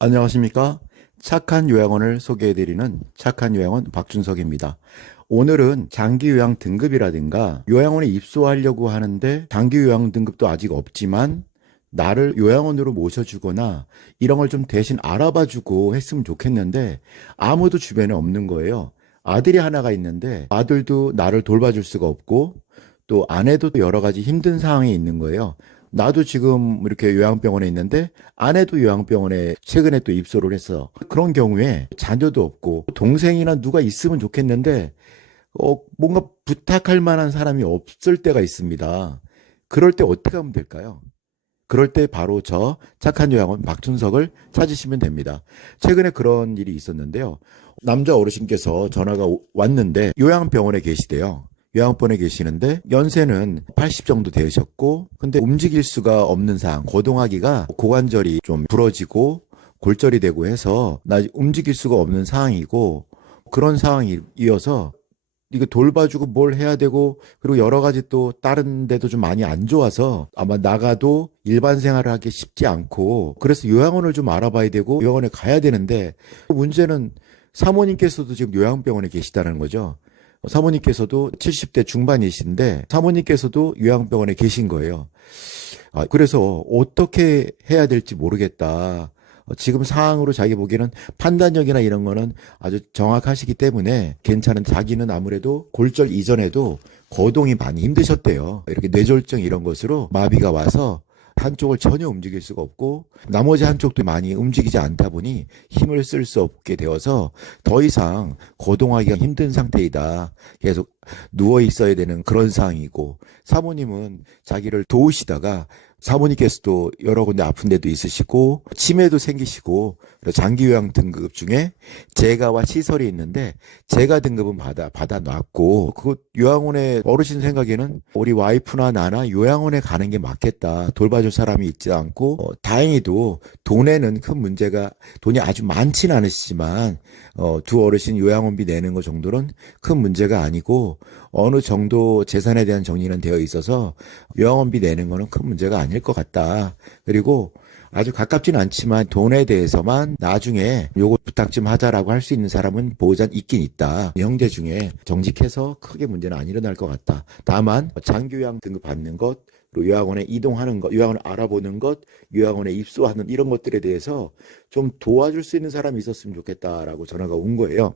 안녕하십니까? 착한 요양원을 소개해드리는 착한 요양원 박준석입니다. 오늘은 장기 요양 등급이라든가 요양원에 입소하려고 하는데 장기 요양 등급도 아직 없지만 나를 요양원으로 모셔주거나 이런 걸 좀 대신 알아봐주고 했으면 좋겠는데 아무도 주변에 없는 거예요. 아들이 하나가 있는데 아들도 나를 돌봐줄 수가 없고 또 아내도 여러 가지 힘든 상황이 있는 거예요. 나도 지금 이렇게 요양병원에 있는데 아내도 요양병원에 최근에 또 입소를 했어. 그런 경우에 자녀도 없고 동생이나 누가 있으면 좋겠는데 어, 뭔가 부탁할 만한 사람이 없을 때가 있습니다. 그럴 때 어떻게 하면 될까요? 그럴 때 바로 저 착한 요양원 박준석을 찾으시면 됩니다. 최근에 그런 일이 있었는데요. 남자 어르신께서 전화가 오- 왔는데 요양병원에 계시대요. 요양병원에 계시는데 연세는 80 정도 되셨고 근데 움직일 수가 없는 상황 고동하기가 고관절이 좀 부러지고 골절이 되고 해서 나 움직일 수가 없는 상황이고 그런 상황이어서 이거 돌봐주고 뭘 해야 되고 그리고 여러 가지 또 다른 데도 좀 많이 안 좋아서 아마 나가도 일반 생활을 하기 쉽지 않고 그래서 요양원을 좀 알아봐야 되고 요양원에 가야 되는데 문제는 사모님께서도 지금 요양병원에 계시다는 거죠. 사모님께서도 70대 중반이신데 사모님께서도 요양병원에 계신 거예요. 아, 그래서 어떻게 해야 될지 모르겠다. 어, 지금 상황으로 자기 보기에는 판단력이나 이런 거는 아주 정확하시기 때문에 괜찮은 자기는 아무래도 골절 이전에도 거동이 많이 힘드셨대요. 이렇게 뇌졸중 이런 것으로 마비가 와서 한쪽을 전혀 움직일 수가 없고 나머지 한쪽도 많이 움직이지 않다 보니 힘을 쓸 수 없게 되어서 더 이상 거동하기가 힘든 상태이다. 계속 누워 있어야 되는 그런 상황이고 사모님은 자기를 도우시다가 사모님께서도 여러 군데 아픈 데도 있으시고 치매도 생기시고 장기 요양 등급 중에 재가와 시설이 있는데 재가 등급은 받아 받아 놨고 그 요양원에 어르신 생각에는 우리 와이프나 나나 요양원에 가는 게 맞겠다. 돌봐줄 사람이 있지 않고 어, 다행히도 돈에는 큰 문제가 돈이 아주 많진 않으시지만 어, 두 어르신 요양원비 내는 것 정도는 큰 문제가 아니고 어느 정도 재산에 대한 정리는 되어 있어서 요양원비 내는 거는 큰 문제가 아닐 것 같다. 그리고 아주 가깝지는 않지만 돈에 대해서만 나중에 요거 부탁 좀 하자라고 할 수 있는 사람은 보호자 있긴 있다. 형제 중에 정직해서 크게 문제는 안 일어날 것 같다. 다만 장교양 등급 받는 것, 요양원에 이동하는 것, 요양원을 알아보는 것, 요양원에 입소하는 이런 것들에 대해서 좀 도와줄 수 있는 사람이 있었으면 좋겠다라고 전화가 온 거예요.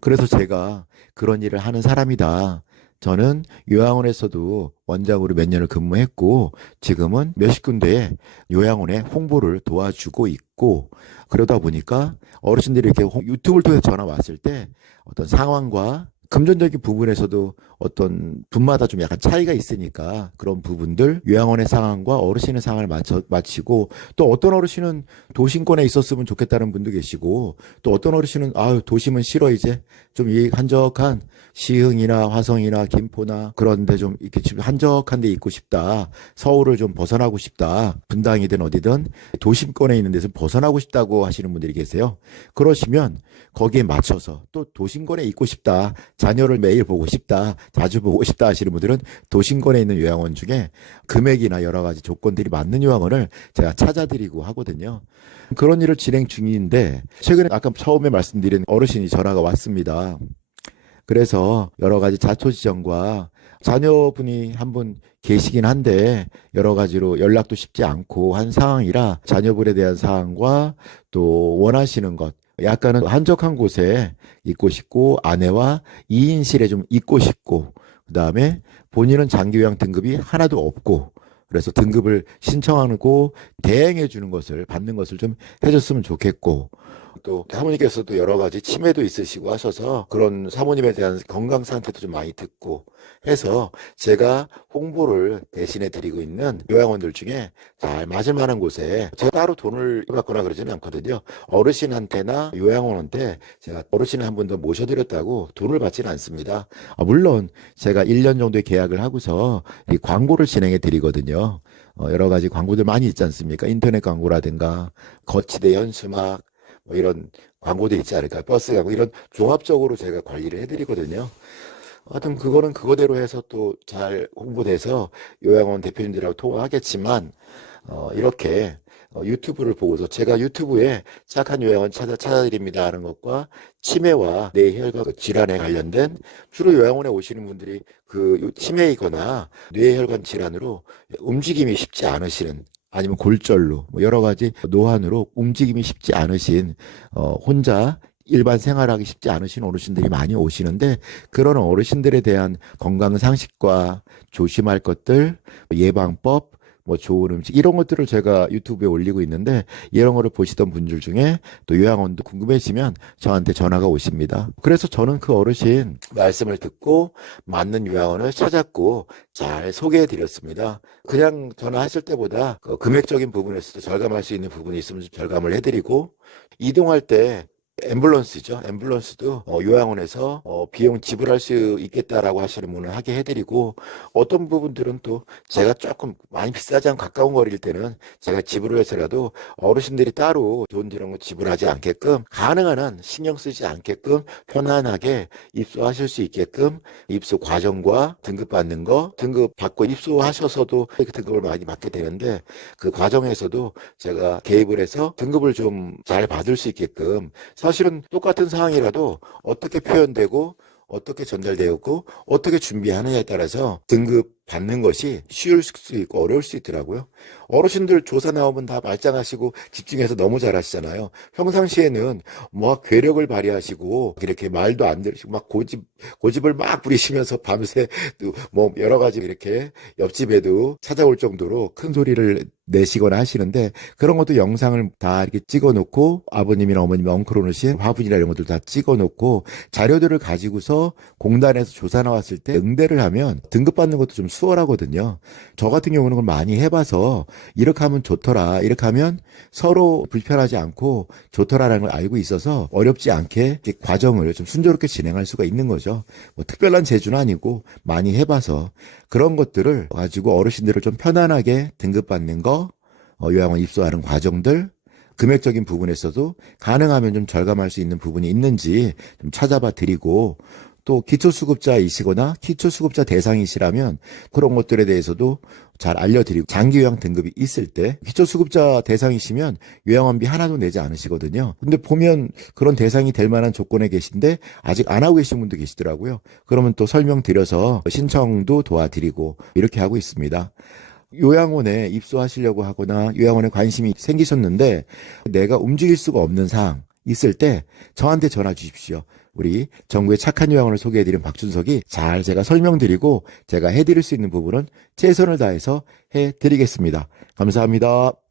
그래서 제가 그런 일을 하는 사람이다. 저는 요양원에서도 원장으로 몇 년을 근무했고 지금은 몇십 군데에 요양원에 홍보를 도와주고 있고 그러다 보니까 어르신들이 이렇게 홍- 유튜브를 통해서 전화 왔을 때 어떤 상황과 금전적인 부분에서도 어떤 분마다 좀 약간 차이가 있으니까 그런 부분들 요양원의 상황과 어르신의 상황을 맞춰 맞추고 또 어떤 어르신은 도심권에 있었으면 좋겠다는 분도 계시고 또 어떤 어르신은 아유 도심은 싫어 이제 좀 이 한적한 시흥이나 화성이나 김포나 그런데 좀 이렇게 좀 한적한 데 있고 싶다. 서울을 좀 벗어나고 싶다. 분당이든 어디든 도심권에 있는 데서 벗어나고 싶다고 하시는 분들이 계세요. 그러시면 거기에 맞춰서 또 도심권에 있고 싶다. 자녀를 매일 보고 싶다. 자주 보고 싶다 하시는 분들은 도심권에 있는 요양원 중에 금액이나 여러 가지 조건들이 맞는 요양원을 제가 찾아드리고 하거든요. 그런 일을 진행 중인데 최근에 아까 처음에 말씀드린 어르신이 전화가 왔습니다. 그래서 여러 가지 자초지정과 자녀분이 한 분 계시긴 한데 여러 가지로 연락도 쉽지 않고 한 상황이라 자녀분에 대한 사항과 또 원하시는 것 약간은 한적한 곳에 있고 싶고 아내와 2인실에 좀 있고 싶고 그다음에 본인은 장기요양 등급이 하나도 없고 그래서 등급을 신청하고 대행해 주는 것을 받는 것을 좀 해줬으면 좋겠고 또 사모님께서도 여러 가지 치매도 있으시고 하셔서 그런 사모님에 대한 건강 상태도 좀 많이 듣고 해서 제가 홍보를 대신해 드리고 있는 요양원들 중에 잘 맞을 만한 곳에 제가 따로 돈을 받거나 그러지는 않거든요. 어르신한테나 요양원한테 제가 어르신을 한분 더 모셔드렸다고 돈을 받지는 않습니다. 아, 물론 제가 1년 정도의 계약을 하고서 이 광고를 진행해 드리거든요. 어, 여러 가지 광고들 많이 있지 않습니까? 인터넷 광고라든가 거치대 현수막 뭐 이런 광고들 있지 않을까? 버스 광고 이런 종합적으로 제가 관리를 해드리거든요. 하여튼 그거는 그거대로 해서 또 잘 홍보돼서 요양원 대표님들하고 통화하겠지만 어, 이렇게 어, 유튜브를 보고서 제가 유튜브에 착한 요양원 찾아, 찾아드립니다 하는 것과 치매와 뇌혈관 그 질환에 관련된 주로 요양원에 오시는 분들이 그 요- 치매이거나 뇌혈관 질환으로 움직임이 쉽지 않으시는 아니면 골절로 뭐 여러 가지 노환으로 움직임이 쉽지 않으신 어, 혼자 일반 생활하기 쉽지 않으신 어르신들이 많이 오시는데 그런 어르신들에 대한 건강 상식과 조심할 것들, 예방법, 뭐 좋은 음식 이런 것들을 제가 유튜브에 올리고 있는데 이런 거를 보시던 분들 중에 또 요양원도 궁금해지면 저한테 전화가 오십니다. 그래서 저는 그 어르신 말씀을 듣고 맞는 요양원을 찾았고 잘 소개해 드렸습니다. 그냥 전화하실 때보다 그 금액적인 부분에서도 절감할 수 있는 부분이 있으면 좀 절감을 해드리고 이동할 때 앰뷸런스죠. 앰뷸런스도 어, 요양원에서 어, 비용 지불할 수 있겠다라고 하시는 분은 하게 해드리고 어떤 부분들은 또 제가 조금 많이 비싸지 않고 가까운 거리일 때는 제가 지불을 해서라도 어르신들이 따로 돈 이런 거 지불하지 않게끔 가능한 한 신경 쓰지 않게끔 편안하게 입소하실 수 있게끔 입소 과정과 등급 받는 거 등급 받고 입소하셔서도 그 등급을 많이 받게 되는데 그 과정에서도 제가 개입을 해서 등급을 좀 잘 받을 수 있게끔 사실 은 똑같은 상황이라도 어떻게 표현되고 어떻게 전달되었고 어떻게 준비하느냐에 따라서 등급 받는 것이 쉬울 수 있고 어려울 수 있더라고요. 어르신들 조사 나오면 다 말짱하시고 집중해서 너무 잘하시잖아요. 평상시에는 뭐 괴력을 발휘하시고 이렇게 말도 안 들으시고 막 고집 고집을 막 부리시면서 밤새 또뭐 여러 가지 이렇게 옆집에도 찾아올 정도로 큰 소리를 내시거나 하시는데 그런 것도 영상을 다 이렇게 찍어 놓고 아버님이나 어머님 엉클 오르신 화분이나 이런 것들 다 찍어 놓고 자료들을 가지고서 공단에서 조사 나왔을 때 응대를 하면 등급 받는 것도 좀 수월하거든요. 저 같은 경우는 그걸 많이 해봐서 이렇게 하면 좋더라. 이렇게 하면 서로 불편하지 않고 좋더라라는 걸 알고 있어서 어렵지 않게 과정을 좀 순조롭게 진행할 수가 있는 거죠. 뭐 특별한 재주는 아니고 많이 해봐서 그런 것들을 가지고 어르신들을 좀 편안하게 등급받는 거, 어, 요양원 입소하는 과정들, 금액적인 부분에서도 가능하면 좀 절감할 수 있는 부분이 있는지 좀 찾아봐 드리고 또 기초수급자이시거나 기초수급자 대상이시라면 그런 것들에 대해서도 잘 알려드리고 장기요양 등급이 있을 때 기초수급자 대상이시면 요양원비 하나도 내지 않으시거든요. 근데 보면 그런 대상이 될 만한 조건에 계신데 아직 안 하고 계신 분도 계시더라고요. 그러면 또 설명드려서 신청도 도와드리고 이렇게 하고 있습니다. 요양원에 입소하시려고 하거나 요양원에 관심이 생기셨는데 내가 움직일 수가 없는 상황 있을 때 저한테 전화 주십시오. 우리 정부의 착한 요양원을 소개해드린 박준석이 잘 제가 설명드리고 제가 해드릴 수 있는 부분은 최선을 다해서 해드리겠습니다. 감사합니다.